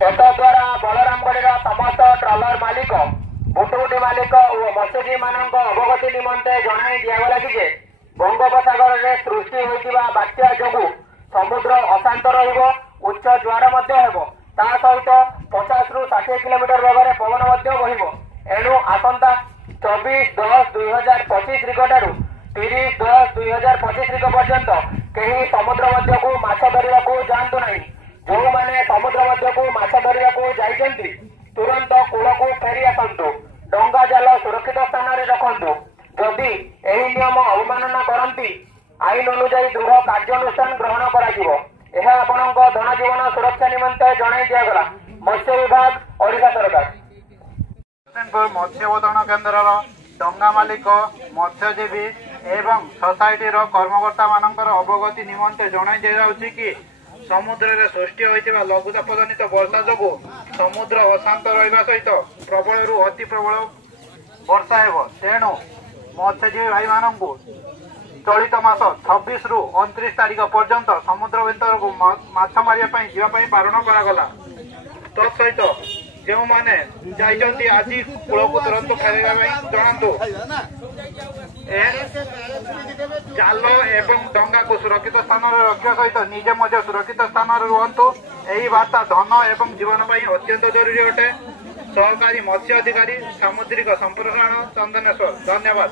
तद्वारा बलरामगढ़ समस्त ट्रलर मालिक बुटबुटी मालिक और मत्स्यजीवी मान अवगति निमंते जन दिगला कि बंगोपसागर में सृष्टि होता बात्या जो समुद्र अशांत रुच्च ज्वार सहित 50 ରୁ 60 किलोमीटर वेगर पवन बहब एणु आसंता 24/10/2025 निकटू 30/10/2025 पर्यंत कहीं समुद्र मध्य को माछ धरने को जातु ना। जो मैंने समुद्र मध्य को माछ धरने को जाइछन्ति तुरंत कूल को फेरी आसतु। डंगा जाल सुरक्षित स्थान में रखु। जदि यही नियम अवमानना करती आईन अनुजाई दृढ़ कार्यानुष्ठान ग्रहण करा। धनजीवन सुरक्षा निमंते जन दिगला मत्स्य विभाग ओडिशा सरकार। मत्स्यबोधन केन्द्र डंगा मालिक मत्स्यजीवी एवं सोसाइटी कर्मकर्ता मानकर अवगति निमंते जन दि कि समुद्र में सृष्टि होता लघुचाप जनित वर्षा जो समुद्र अशांत रहा सहित प्रबल रु अति प्रबल वर्षा हो। तेणु मत्स्यजीवी भाई मानू चलित मास 26 ରୁ 29 तारीख पर्यंत समुद्र भीतर को माछ मारिया जावाई बारण करागला। तत्सहित जो मैंने जाइछन्ति आज कूल को तुरंत फेरवा जनातु। जाल एवं डंगा को सुरक्षित स्थान रखा सहित निजे मध्य सुरक्षित स्थान रुहतु। यही वार्ता धन एवं जीवन अत्यंत जरूरी अटे। सहकारी मत्स्य अधिकारी सामुद्रिक संप्रसारण चंदनेश्वर। धन्यवाद।